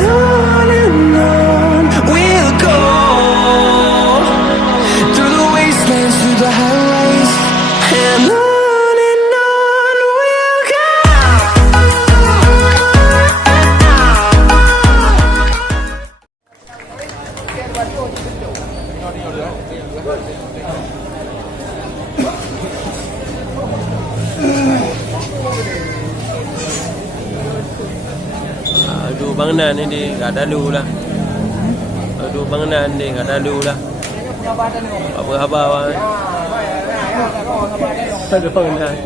on we'll go, through the wastelands, through the highways, and on we'll go. Aduh bangunan ini gak ada lu lah. Aduh bangunan ni gak ada lu lah. Apa khabar bang? Aduh bangunan.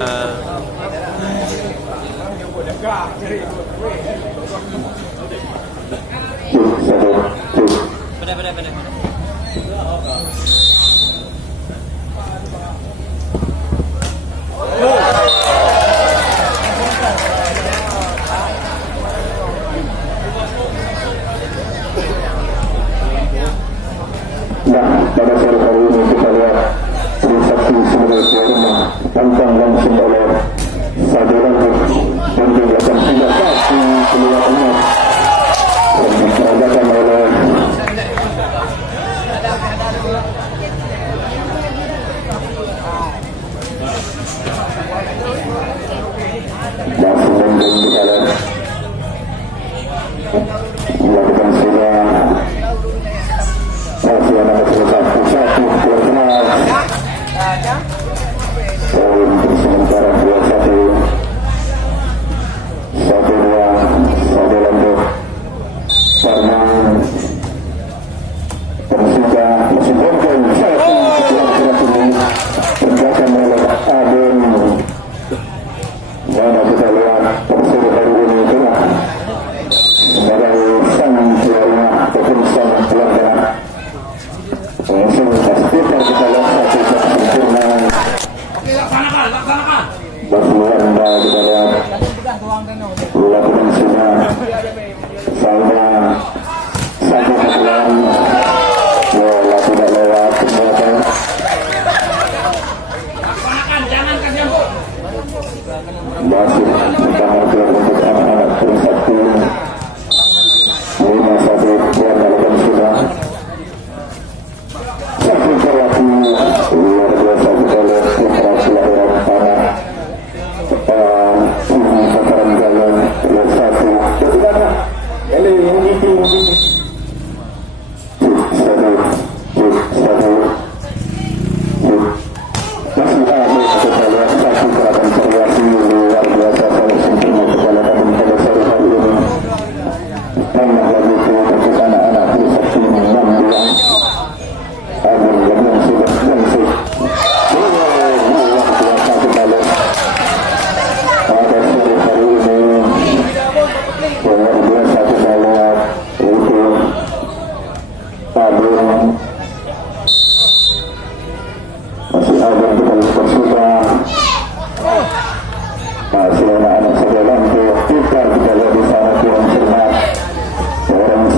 Benar. Nah, pada sore hari ini kita lihat transaksi sebenarnya rumah tentang langsung oleh saudara dan tindakan tidak pasti keluar umat dan dikeragakan oleh langsung dan kita lihat melakukan sudah masih ada satu terkenal untuk sementara 21 1-2 untuk karena Persija masih bergol satu yang keras ini terjaga oleh Aden dan kita lihat Persija hari ini itulah sebagai sang juara ataupun sang pelanggan langsung pastikan kita lihat satu sempurna Basuhan dan kita lihat lakukan sudah saya satu kepulan bola tidak lewat kemudian masih pertama untuk anak-anak Trisakti 5-1 yang lakukan sudah satu perlaku luar biasa kita lihat putra kelahiran tanah ini kataran jalan yang satu ketika ini satu masih ada kita lihat satu gerakan variasi luar biasa sangat sempurna kepala dan pada sore hari ini banyak lagi untuk anak-anak Trisakti 6-2 Amin yang sudah langsung luar biasa kita lihat pada sore hari ini luar biasa kita lihat itu Amin masih ada kita lihat sudah masih anak-anak saja lampu kita lihat di sana kurang cermat orang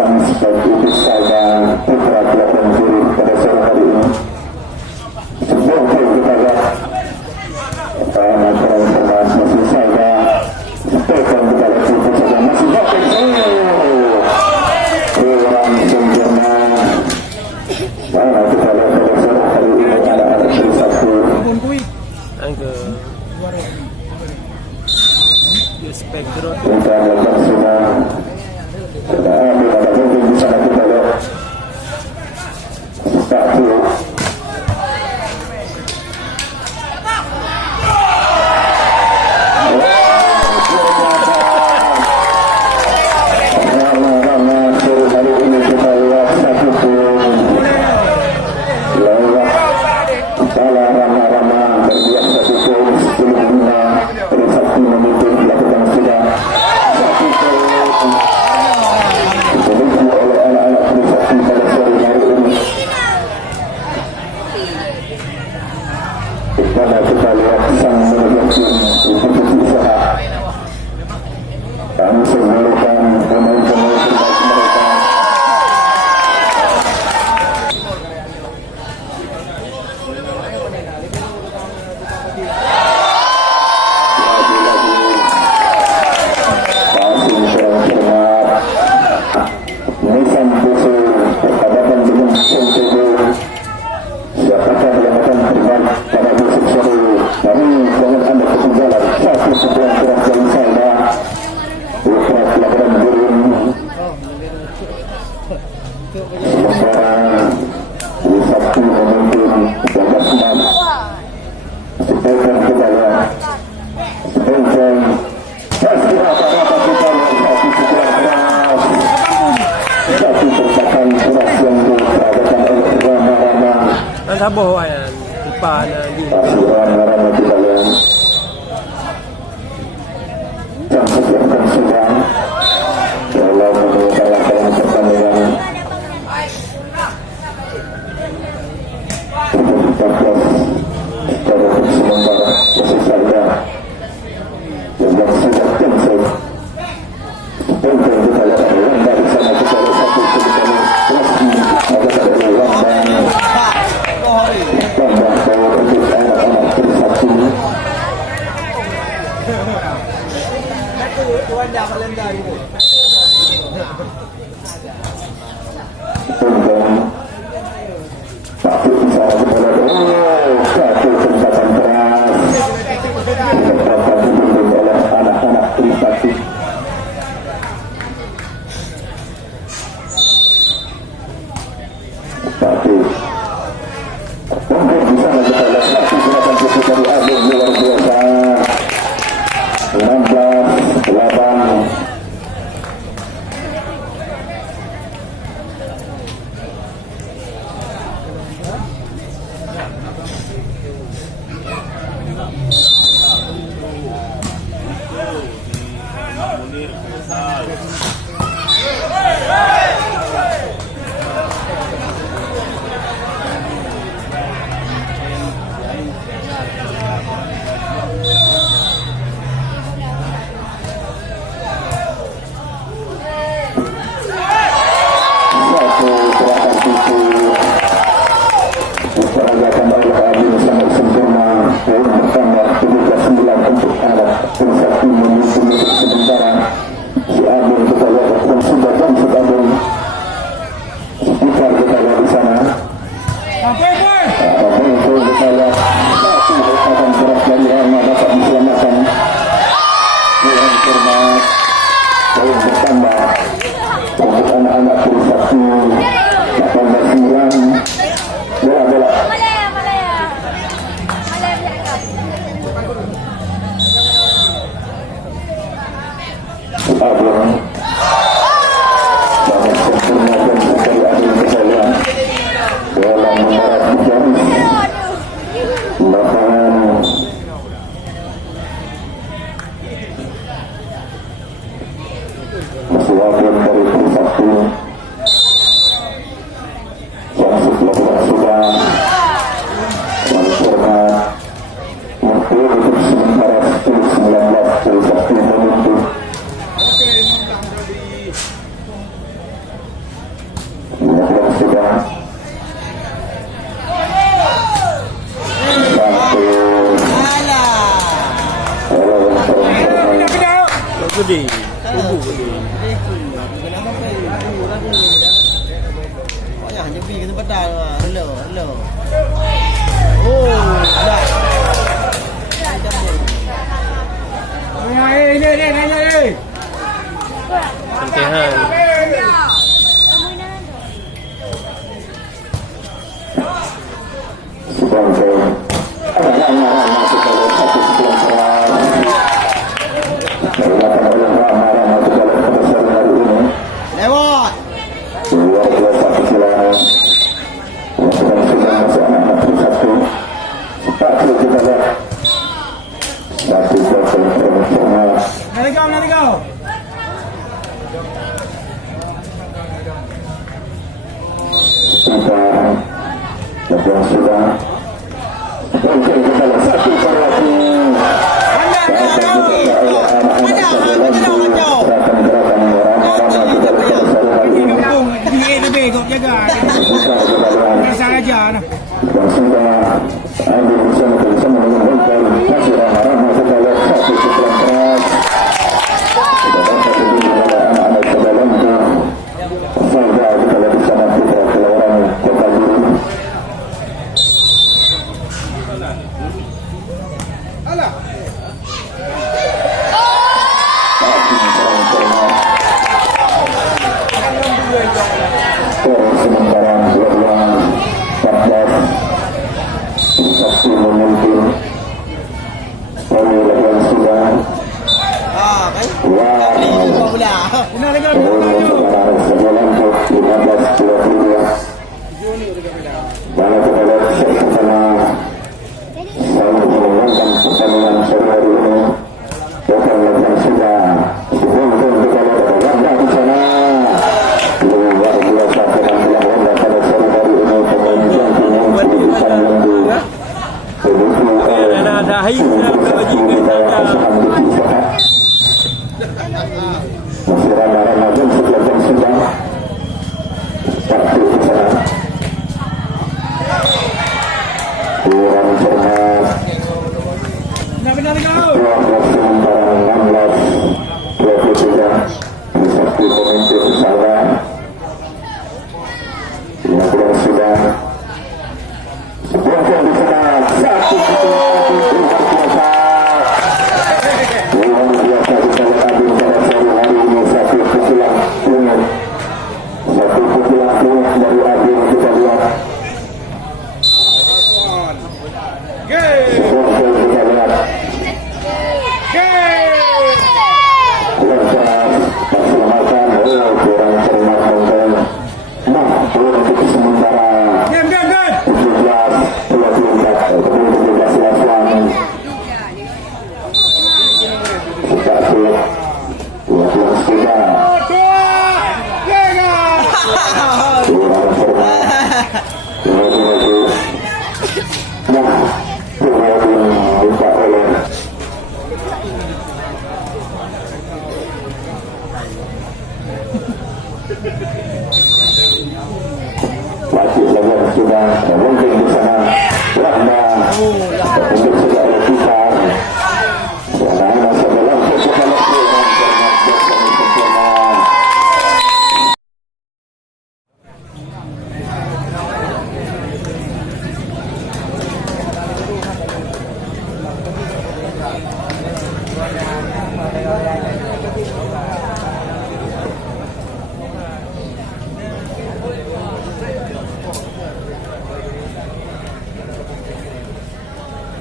Sang sebagai itu saya putra belakang kiri pada sore hari ini. Sebelum kita lihat karena informasi masih saya sepekan kita lihat itu saja masih dapat kurang sempurna. Karena kita lihat pada sore hari ini anak-anak bersatu. Angka spektrum Kita lihat sudah ada mungkin di sana kita lihat satu. Mana kita lihat sang menegakkan untuk usaha kami sebelumkan pemain-pemain terbaik mereka lagi-lagi passing kurang cermat Nisan Busu berhadapan dengan Sentudu. Siapakah yang akan terbaik pada musim sore? Kami jangan anda ketinggalan satu sebuah keras dari saya putra pelajaran burung sementara di Sabtu memimpin 12 sepekan kejayaan sepekan pasti rata-rata kita satu sebuah keras satu persakan keras yang diperagakan oleh Rama-Rama. ang sabaw ayan ipa na di Rama-Rama kita lihat yang sediakan sedang dalam menyelenggarakan pertandingan 14 secara sementara masih saya yang sudah cancel. Untuk kita lihat ulang dari sana kita lihat satu kemudian ada ulang dan tambah power untuk anak-anak bersatu. Tentang satu usaha kepada satu tembakan keras diletakkan dibimbing oleh anak-anak bersatu. Satu untuk bisa kita lihat satu gerakan putih dari Agung luar biasa 16-8. gede. Kubu gede. Kenapa kayu lagi ni dah? Banyak hanya pergi ke tempat dah. Hello. Oh, dah. Ni. Sentehan. Lewat. Let it go. Terima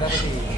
kasih.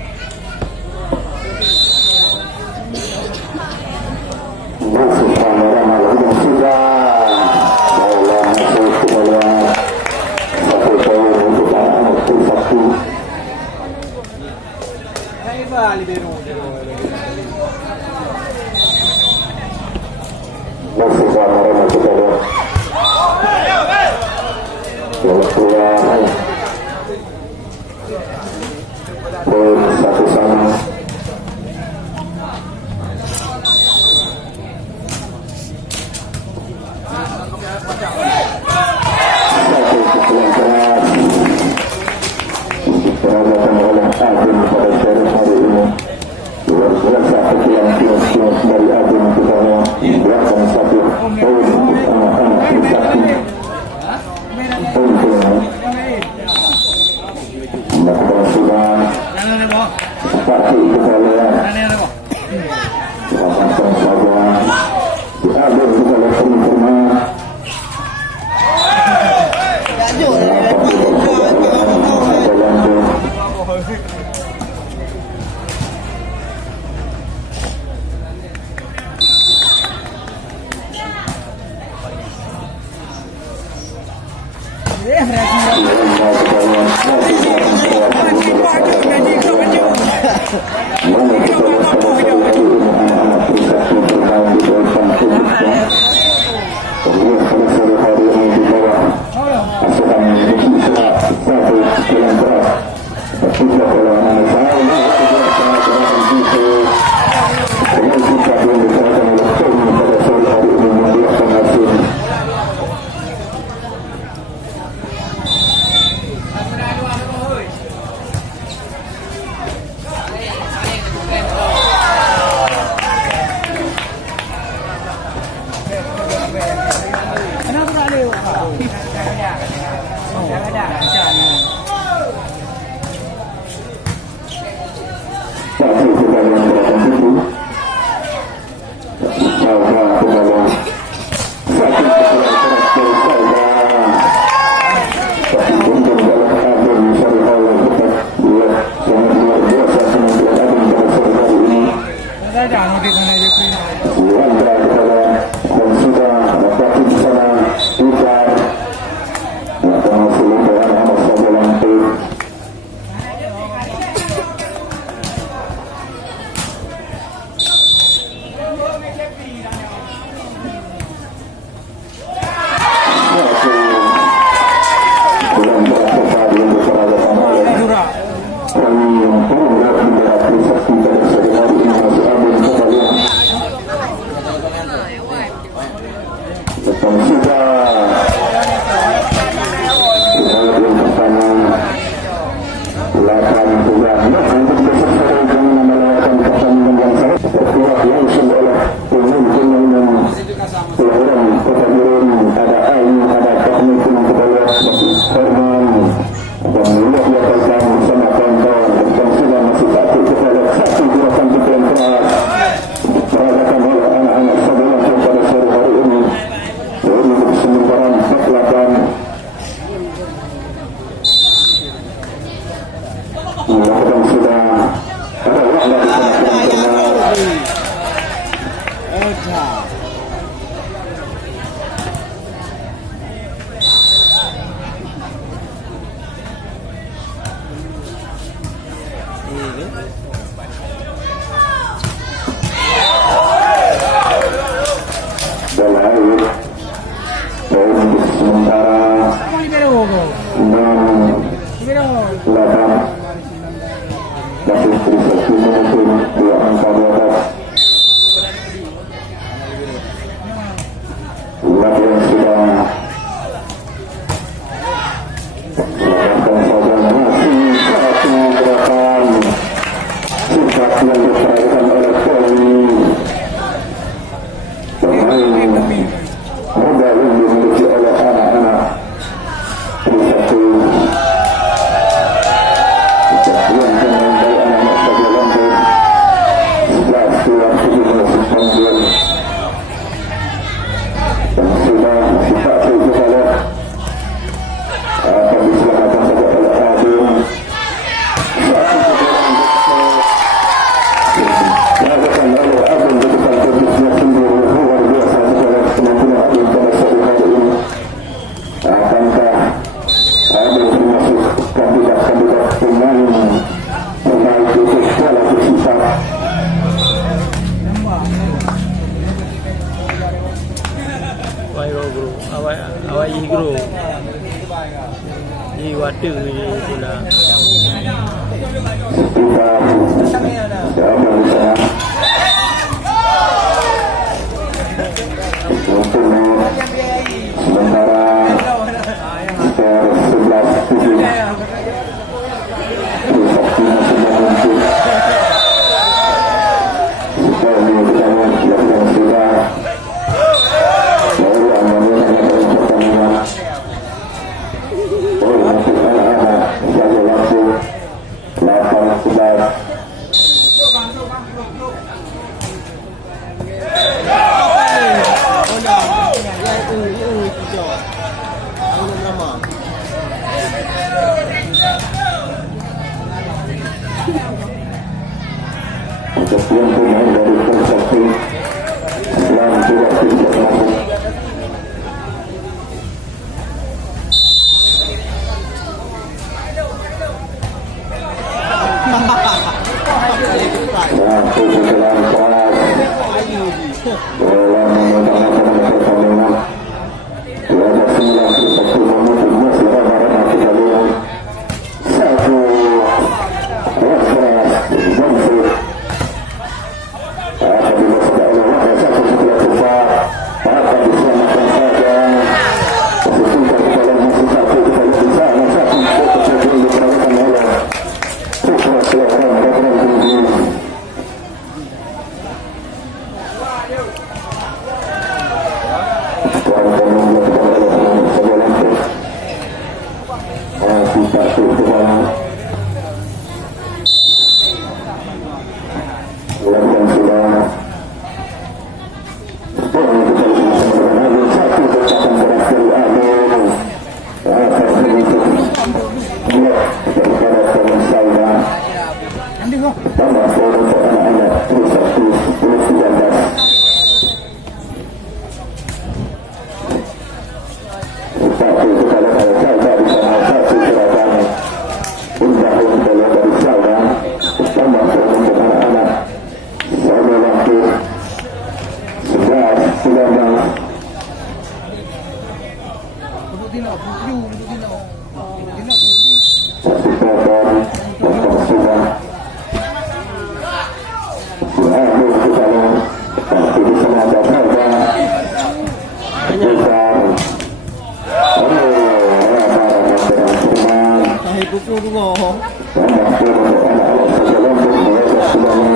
Tahi kuku dulu.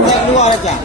Keluar aja.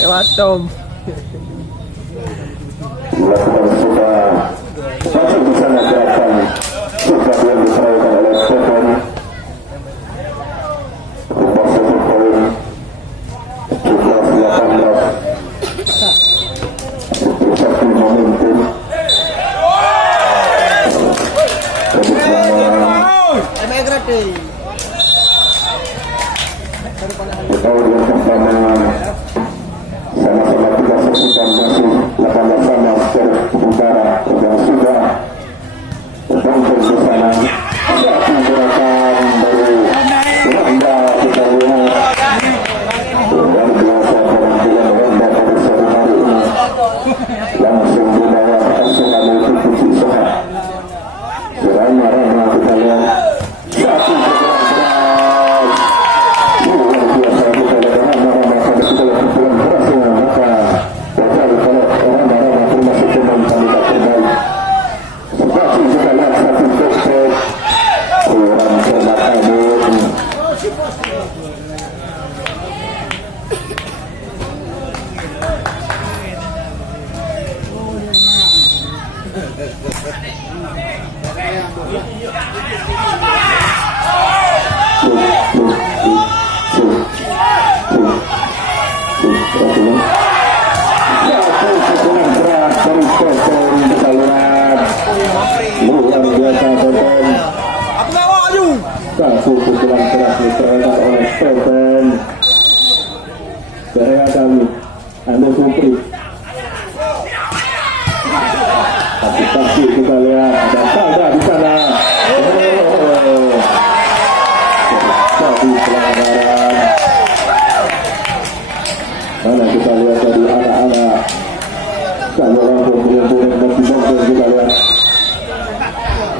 Lewat Tom. Dilakukan sudah satu di sana gerakan sudah yang diserahkan oleh Stephen rumah 1 poin 17-18 satu momentum kita udah pertama sama-sama kita saksikan masih 18 sama Tapi kita lihat ada Salda di sana. Jadi pelanggaran. Mana kita lihat dari anak-anak. Kalau langsung berhubungan dan kita lihat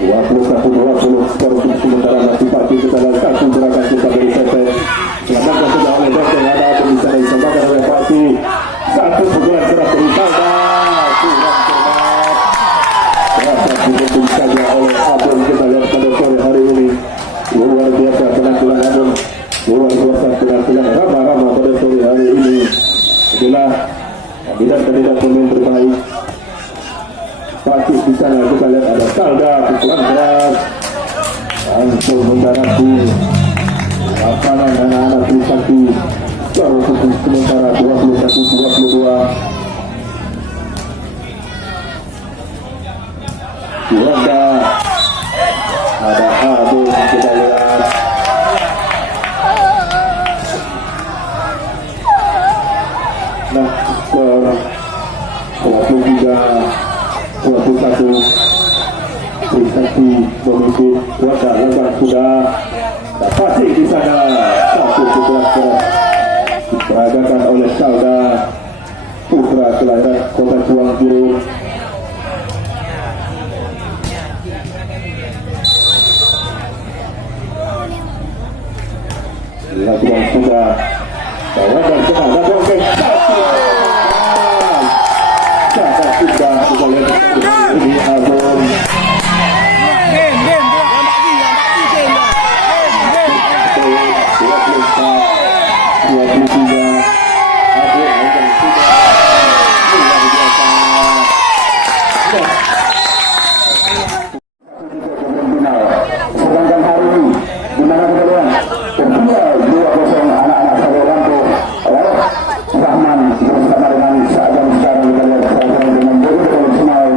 21-20 baru sementara masih pasti kita lihat satu gerakan kita dari Pepe. Selamatkan sudah oleh Dokter ada pembicara disambungkan oleh Pati. Satu pukulan keras dari Salda. Kurang cermat. Rasa didukung saja oleh Abon. Kita lihat pada sore hari ini. Luar biasa penampilan Abon. Luar biasa penampilan Rama-Rama pada sore hari ini. Itulah kandidat-kandidat pemain terbaik. Pasti di sana kita lihat ada Salda pukulan keras langsung mendarati lapangan anak-anak Trisakti. Baru pukul sementara 21-22. Juanda ada Abu kita lihat. Nah, skor 23-21. Trisakti memimpin. Juanda lebar sudah dapat di sana. Satu pukulan keras diperagakan oleh Salda, putra kelahiran Kota Tuang Biru. Lihat Tuang sudah bawa dan kena ada dongeng. Sangat sudah kita lihat ini Abon. Sedangkan hari ini di mana kita lihat tertinggal 2-0 anak-anak Solo Lampung oleh Rahman bersama dengan Saadam sekarang kita lihat bersama dengan Bodo Bodo Semai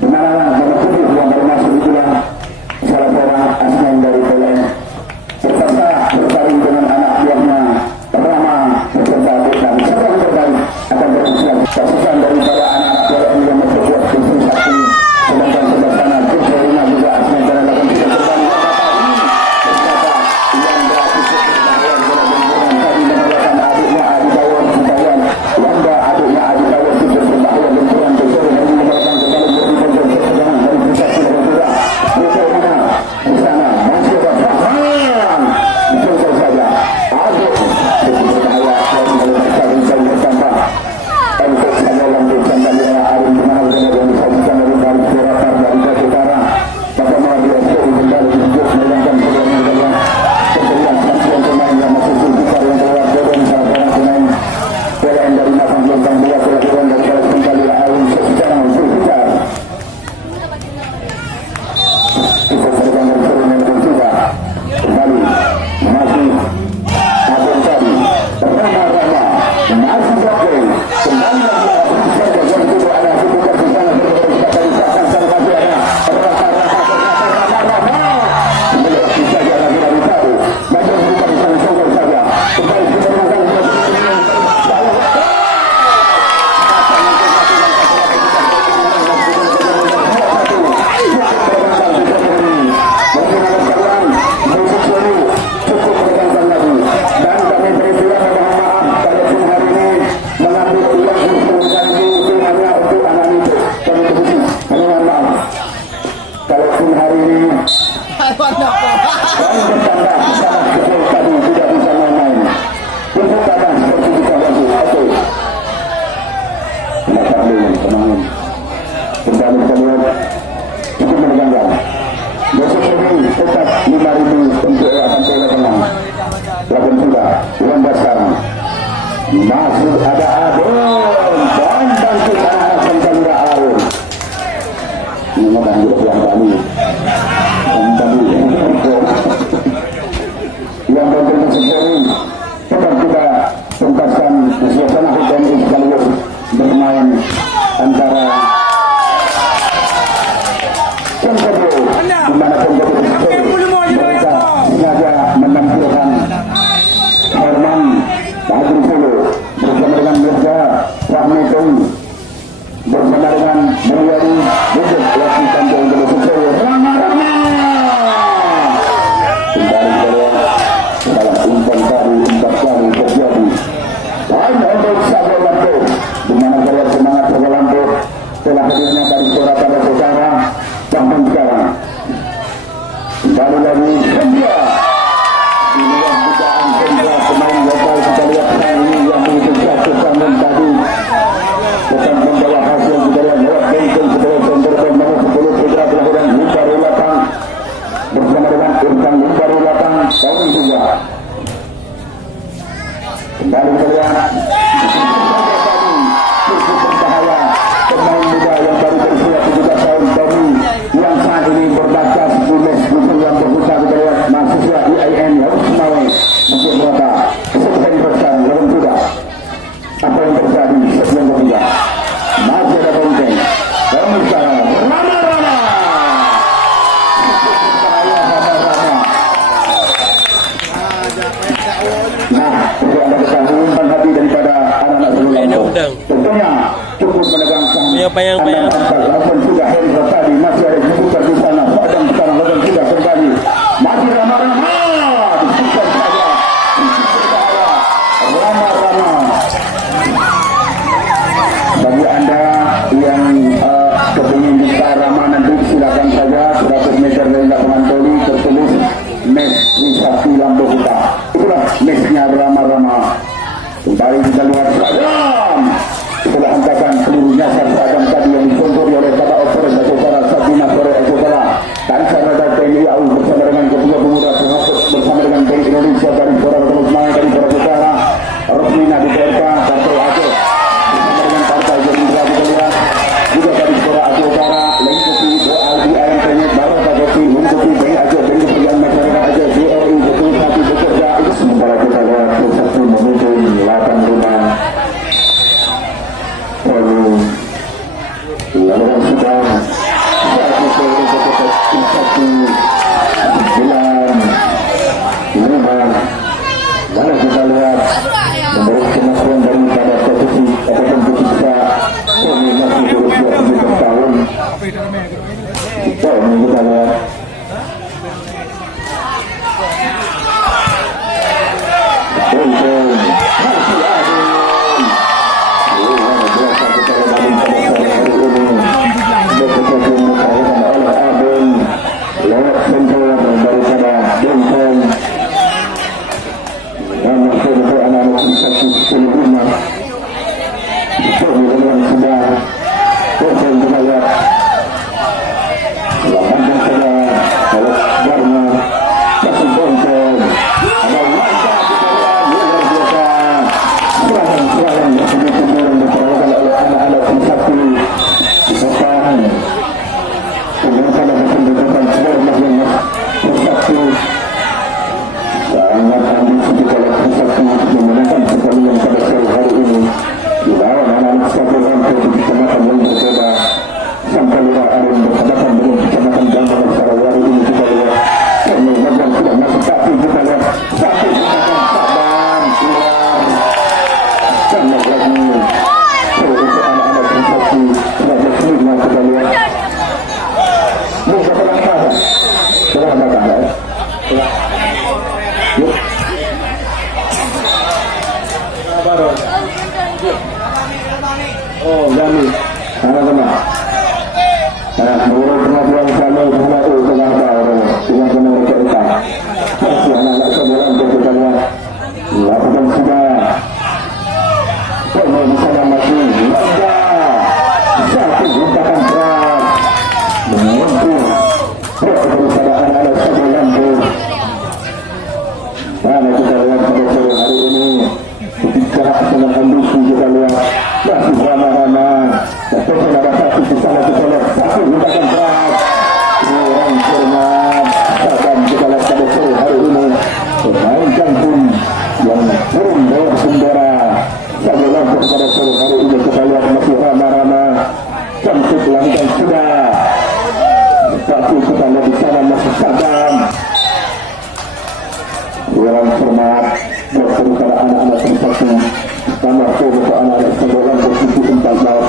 di mana nomor 7 yang baru masuk itulah salah seorang asmen dari PLN beserta bersaing dengan anak buahnya Rama beserta dan seorang terbaik akan bersiap kasusan daripada anak-anak PLN yang memperkuat tim Sakti. Sedangkan sebelah sana Kusirina juga asmen dalam lakukan tiga terbang ternyata yang berhasil tadi mengalahkan adiknya Adi Dawon Sutayan Wanda adiknya Adi Dawon tidak berbahaya benturan Kusir dan mengalahkan kembali berhubungan berpegangan dari Trisakti dan juga Kusirina di sana masih ada Rahman betul saja adik cukup berbahaya dan mengalahkan dan bertambah untuk saya lanjut sampai di Arim di mana yang disajikan dari baris Suratar dari Jawa Utara pada malam dia seri kembali untuk melenggang sebelum menjaga pembelian transfer pemain yang masih besar yang keluar dari salah seorang pemain PLN dari Mapang Lontang Dua kelahiran dari baris kembali Arim secara besar kita serang dari seri yang juga kembali masih Abon tadi Rama-Rama masih oke kembali masih ada Abon dan bantu anak Santalura Aun ini makan juga yang kami yang bantu sejauh tetap kita tuntaskan suasana hukum sekaligus bermain antara Kongkobo di mana Kongkobo mereka sengaja menampilkan Herman Padri Solo bersama dengan Mirza Rahmi Tung bersama dengan Mulyadi punya payang-payang. Walaupun sudah Hendra tadi masih ada jemputan di sana. Padang sekarang walaupun sudah kembali. Masih Rama-Rama. Disipkan saja. Rama-Rama. Bagi anda yang kepingin buka Rama nanti silakan saja 100 meter dari lapangan Toli tertulis mes Wisati Lampu Kuta. Itulah mesnya Rama-Rama. Kembali kita lihat seragam. Setelah angkatan seluruh nyasar seragam tadi yang disponsori oleh Bapak Operas Akutara Sabina Sore Akutara Tansara dan TNI AU bersama dengan Ketua Pemuda Penghapus bersama dengan Bank Indonesia dari Suara Ketemu Semangat dari Suara Utara Rosmina di PRK Partai Aceh bersama dengan Partai Gerindra kita lihat juga dari Suara Aceh Utara Lengkuti Doa di AMPN Barat Agoti Lengkuti Bank Aceh Bank Kepergian Masyarakat Aceh BRI Betul Hati Bekerja itu sementara kita lihat satu memimpin 8 rumah lalu sudah satu bulan mana kita lihat menurut kemampuan daripada posisi ataupun bisa masih berusia 17 tahun ini kita lihat oh Gami sama-sama menurut pengaduan sama itu tengah tahun dengan benar cerita masih anak-anak sebulan kita lihat lakukan sudah pernah di sana masih satu guntakan berat menyentuh daripada anak-anak sebulan mana kita lihat pada sore hari ini ketika senang ambisi kita lihat masih Rama-Rama tapi ada satu di sana kita lihat satu guntakan berat kurang cermat dan kita lihat pada sore hari ini pemain jantung yang turun bawah bendera sebagai langkah pada sore hari ini kita lihat masih Rama-Rama cantik langkah sudah tapi kita lihat di sana masih Sadam kurang cermat berseru anak-anak seperti tambah untuk anak-anak sebulan posisi 4 laut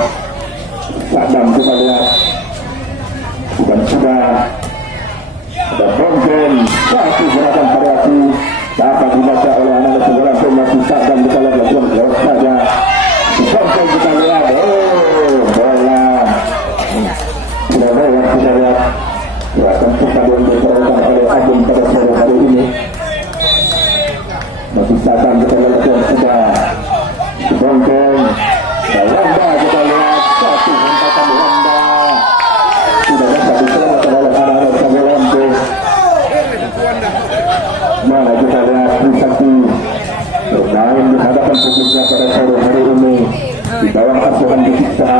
Sadam kita lihat bukan sudah ada Bongken satu gerakan variasi dapat dibaca oleh anak-anak sebulan masih Sadam kita lihat lewat saja Bongken kita lihat bola sudah lewat kita lihat gerakan cepat yang diperolehkan oleh Agung pada sore hari ini masih Sadam kita lihat sudah Bongkeng Wanda kita lihat satu hentakan Wanda sudah dapat diselamatkan oleh anak-anak Sabolampo mana kita lihat Trisakti bermain di hadapan publiknya pada sore hari ini di bawah asuhan disiksa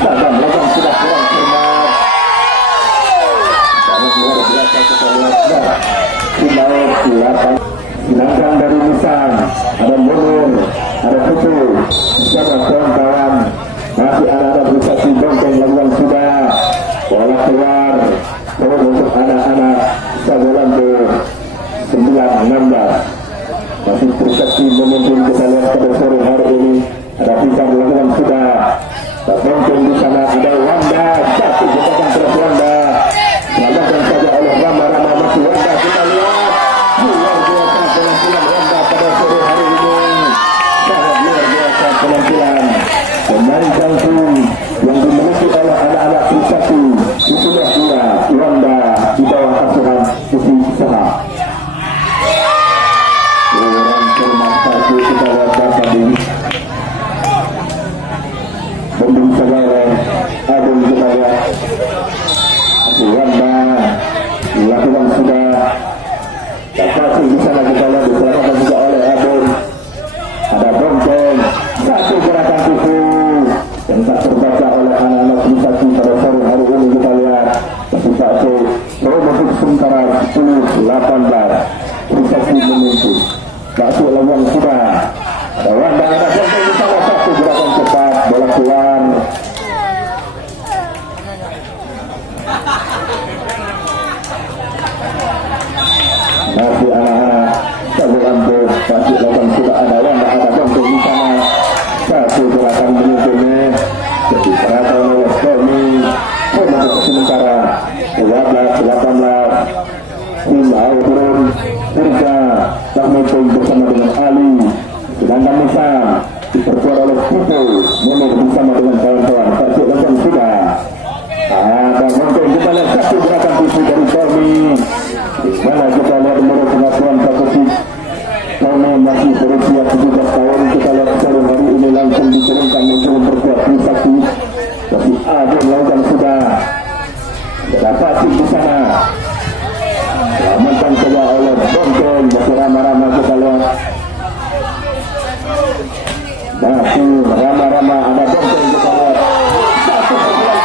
Sadam lakukan sudah kurang cermat dan luar biasa kita lihat Silau silakan silakan dari Nisan ada Munir ada Putu bersama kawan-kawan masih anak-anak Trisakti Bongkeng lakukan sudah bola keluar terus untuk anak-anak Sabolampo 9-16 masih Trisakti memimpin kita lihat pada sore hari ini ada Pisang lakukan sudah Bongkeng di sana Saudara Agung kita lihat Wanda dilakukan sudah dapat di sana kita lihat dilakukan juga oleh Agung. Ada bonceng satu gerakan kuku yang tak terbaca oleh anak-anak Trisakti pada sore hari ini. Kita lihat satu untuk sementara 10-18 Trisakti memimpin. Satu lawan sudah ada Wanda, ada bonceng di sana, satu gerakan cepat bola keluar. Masih anak-anak satu lampu masih lawan sudah ada Wanda, ada bonceng di sana, satu gerakan memimpinnya. Jadi perhatian oleh Tommy untuk sementara 12-18 Silau turun Firza tak memimpin bersama dengan Ali, sedangkan Musa diperkuat oleh Putu Munir bersama dengan kawan-kawan. Satu lawan sudah ada bonceng. Kita lihat satu gerakan Putu dari Tommy, di mana kita lihat menurut pengaturan posisi Tommy masih berusia 17 tahun. Kita lihat sore hari ini langsung diturunkan untuk memperkuat Trisakti. Tapi Agung lakukan sudah dapat di sana. Selamatkan saja oleh bonceng. Masih ramah-ramah kita lihat. Masih ramah-ramah ada bonceng kita lihat. Satu keras.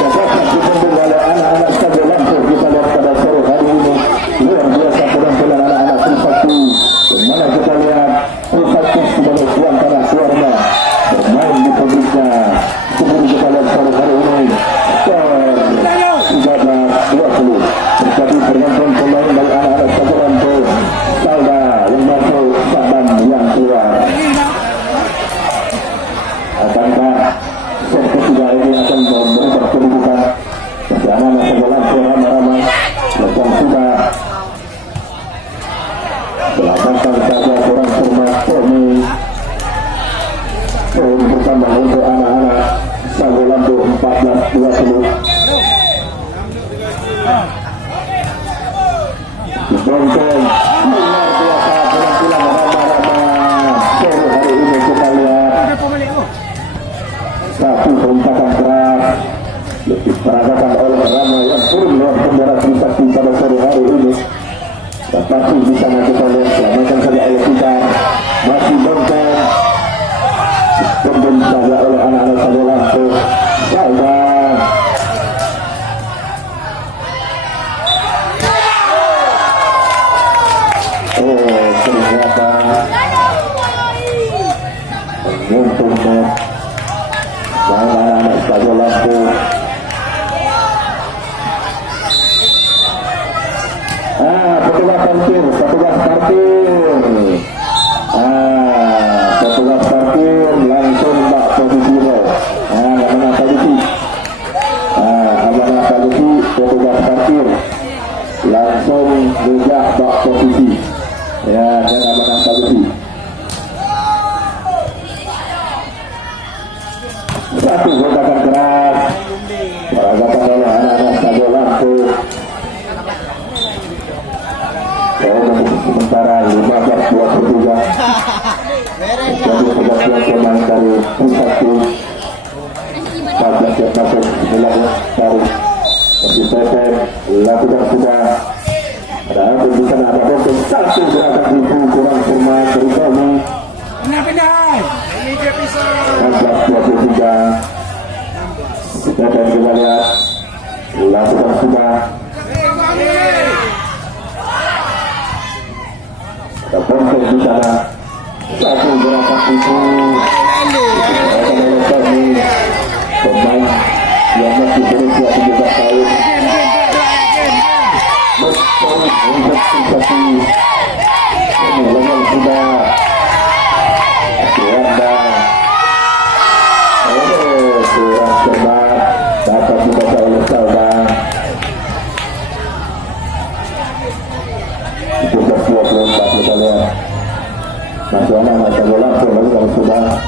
Dapat ditembus oleh anak-anak saja langsung kita lihat pada sore hari ini. Luar biasa penampilan anak-anak Trisakti. Di mana kita lihat Trisakti sebagai tuan tanah keluarga bermain di publiknya. Kemudian kita lihat sore hari ini 13-20 terjadi pergantian pemain dari anak-anak saja langsung. Salda yang masuk, Saban yang keluar. Akankah set ketiga ini akan memberikan kedudukan bagi anak-anak saja langsung ramai-ramai. Lepas sudah selamatkan saja kurang cermat Tommy. Poin bertambah untuk anak-anak Sago Lampu 14-20. Bonceng luar biasa penampilan ramah-ramah sore hari ini. Kita lihat satu hentakan keras diperagakan oleh Rama yang turun lewat bendera Trisakti pada sore hari ini. Dapat di sana kita lihat selamatkan saja oleh kita. Masih bonceng saja oleh anak-anak Sago Lampu. Salda ternyata menguntungnya anak-anak Sago Lampu. Petugas parkir petugas parkir langsung mbak posisi amanah polisi. Amanah polisi petugas parkir langsung juga mbak posisi ya, dan amanah polisi. Satu gerakan keras peragakan oleh anak-anak Sago Lampu. Sementara 15-23 jadi pergantian pemain dari Trisakti. 14 yang masuk dilakukan dari masih Pepe lakukan sudah. Ada Agung di sana, ada bonceng. Satu gerakan itu kurang cermat dari Tommy. 14-23 Pepe kita lihat lakukan sudah. Ada bonceng di sana. Satu gerakan itu dilakukan oleh Tommy, pemain yang masih berusia 17 tahun. Betul untuk Trisakti. Ini lawan sudah Wanda. Kurang cermat dapat dibaca oleh Salda. 17-24 kita lihat. Masih anak-anak Sago Lampu lakukan sudah.